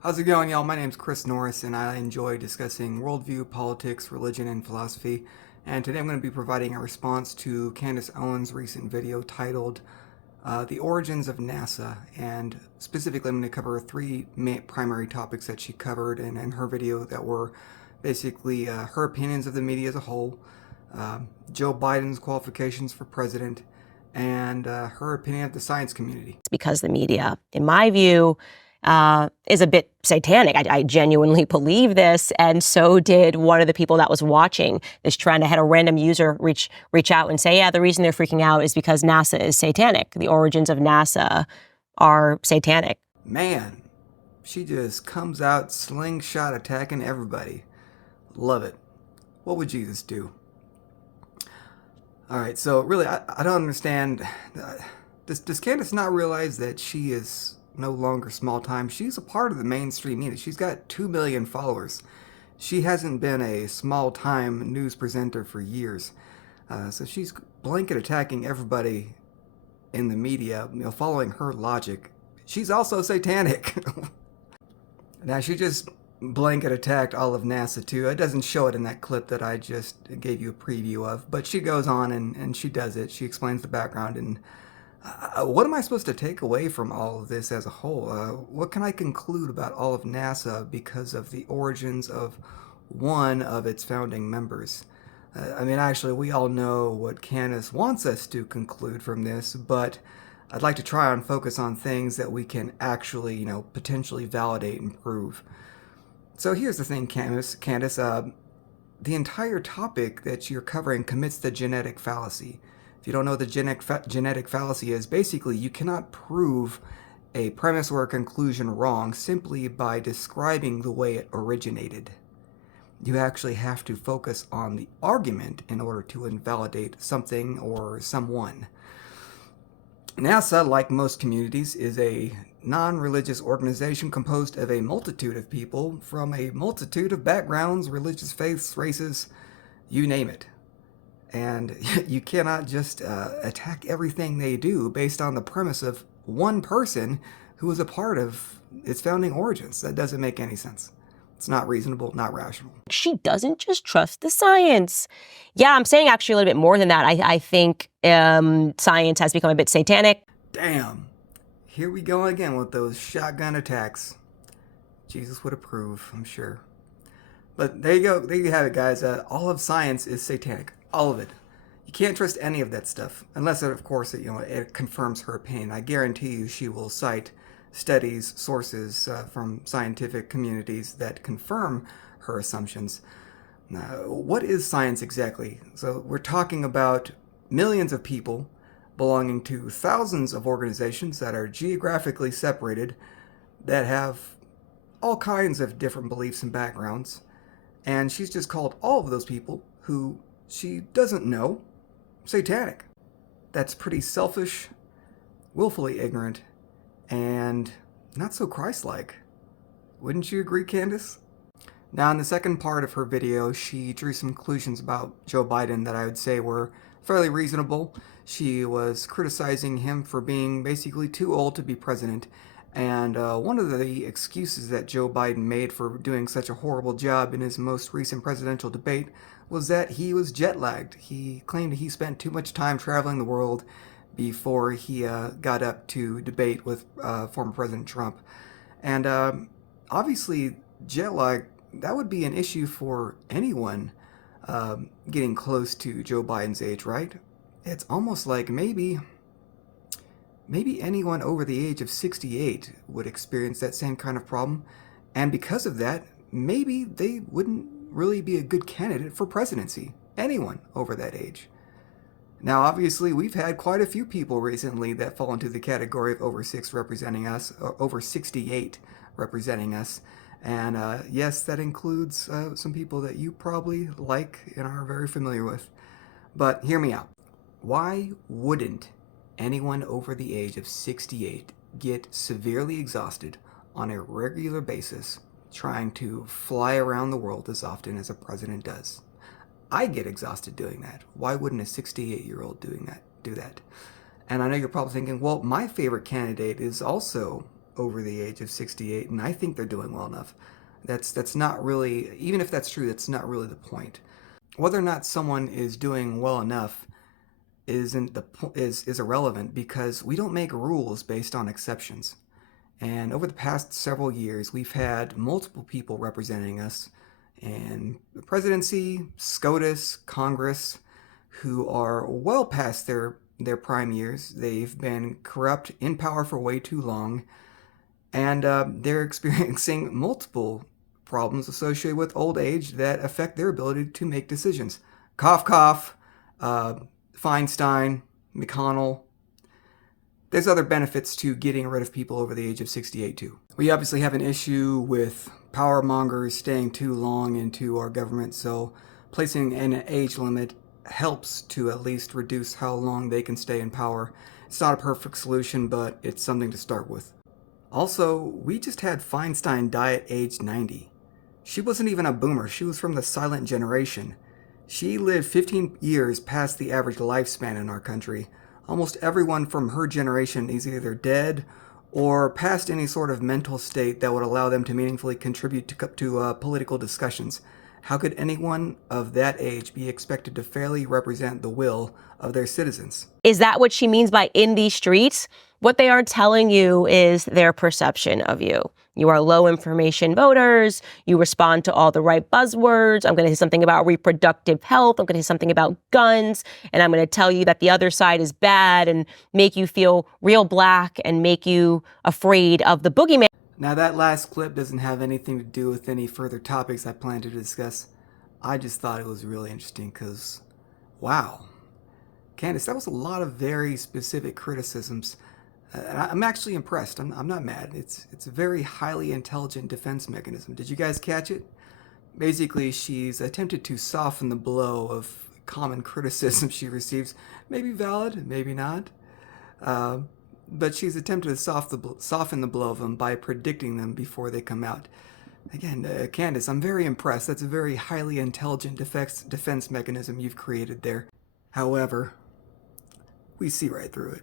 How's it going, y'all? My name's Chris Norris, and I enjoy discussing worldview, politics, religion, and philosophy. And today I'm going to be providing a response to Candace Owens' recent video titled The Origins of NASA. And specifically, I'm going to cover three primary topics that she covered in her video that were basically her opinions of the media as a whole, uh, Joe Biden's qualifications for president, and her opinion of the science community. It's because the media, in my view, is a bit satanic. I genuinely believe this, and so did one of the people that was watching this trend. I had a random user reach out and say, yeah, the reason they're freaking out is because NASA is satanic. The origins of NASA are satanic. Man, she just comes out slingshot attacking everybody. Love it. What would Jesus do? All right, so really, I don't understand. Does Candace not realize that she is no longer small time? She's a part of the mainstream media. She's got 2 million followers. She hasn't been a small time news presenter for years. So she's blanket attacking everybody in the media, following her logic. She's also satanic. Now, she just blanket attacked all of NASA too. It doesn't show it in that clip that I just gave you a preview of, but she goes on and she does it. She explains the background. And what am I supposed to take away from all of this as a whole? What can I conclude about all of NASA because of the origins of one of its founding members? Actually, we all know what Candace wants us to conclude from this, but I'd like to try and focus on things that we can actually, potentially validate and prove. So here's the thing, Candace. The entire topic that you're covering commits the genetic fallacy. If you don't know what the genetic fallacy is, basically you cannot prove a premise or a conclusion wrong simply by describing the way it originated. You actually have to focus on the argument in order to invalidate something or someone. NASA, like most communities, is a non-religious organization composed of a multitude of people from a multitude of backgrounds, religious faiths, races, you name it. And you cannot just attack everything they do based on the premise of one person who was a part of its founding origins. That doesn't make any sense. It's not reasonable, not rational. She doesn't just trust the science. Yeah, I'm saying actually a little bit more than that. I think science has become a bit satanic. Damn. Here we go again with those shotgun attacks. Jesus would approve, I'm sure. But there you go. There you have it, guys. All of science is satanic. All of it. You can't trust any of that stuff unless, of course, it confirms her opinion. I guarantee you, she will cite studies, sources from scientific communities that confirm her assumptions. Now, what is science exactly? So we're talking about millions of people belonging to thousands of organizations that are geographically separated, that have all kinds of different beliefs and backgrounds. And she's just called all of those people who she doesn't know satanic. That's pretty selfish, willfully ignorant, and not so Christ-like. Wouldn't you agree, Candace? Now, in the second part of her video, she drew some conclusions about Joe Biden that I would say were fairly reasonable. She was criticizing him for being basically too old to be president. And one of the excuses that Joe Biden made for doing such a horrible job in his most recent presidential debate was that he was jet lagged. He claimed he spent too much time traveling the world before he got up to debate with former President Trump. And obviously, jet lag, that would be an issue for anyone getting close to Joe Biden's age, right? It's almost like maybe anyone over the age of 68 would experience that same kind of problem. And because of that, maybe they wouldn't really be a good candidate for presidency. Anyone over that age. Now, obviously, we've had quite a few people recently that fall into the category of over 6 representing us, or over 68 representing us. And yes, that includes some people that you probably like and are very familiar with. But hear me out. Why wouldn't anyone over the age of 68 get severely exhausted on a regular basis trying to fly around the world as often as a president does? I get exhausted doing that. Why wouldn't a 68-year-old do that? And I know you're probably thinking, well, my favorite candidate is also over the age of 68, and I think they're doing well enough. That's not really, even if that's true, that's not really the point. Whether or not someone is doing well enough is irrelevant because we don't make rules based on exceptions. And over the past several years, we've had multiple people representing us in the presidency, SCOTUS, Congress, who are well past their prime years. They've been corrupt, in power for way too long, and they're experiencing multiple problems associated with old age that affect their ability to make decisions. Cough, cough, Feinstein, McConnell. There's other benefits to getting rid of people over the age of 68 too. We obviously have an issue with power mongers staying too long into our government, so placing an age limit helps to at least reduce how long they can stay in power. It's not a perfect solution, but it's something to start with. Also, we just had Feinstein die at age 90. She wasn't even a boomer, she was from the silent generation. She lived 15 years past the average lifespan in our country. Almost everyone from her generation is either dead or past any sort of mental state that would allow them to meaningfully contribute to political discussions. How could anyone of that age be expected to fairly represent the will of their citizens? Is that what she means by in these streets? What they are telling you is their perception of you. You are low information voters. You respond to all the right buzzwords. I'm going to say something about reproductive health. I'm going to say something about guns. And I'm going to tell you that the other side is bad and make you feel real black and make you afraid of the boogeyman. Now, that last clip doesn't have anything to do with any further topics I plan to discuss. I just thought it was really interesting because, wow. Candace, that was a lot of very specific criticisms. I'm actually impressed. I'm not mad. It's a very highly intelligent defense mechanism. Did you guys catch it? Basically, she's attempted to soften the blow of common criticism she receives. Maybe valid, maybe not. But she's attempted to soften the blow of them by predicting them before they come out. Again, Candace, I'm very impressed. That's a very highly intelligent defense mechanism you've created there. However, we see right through it.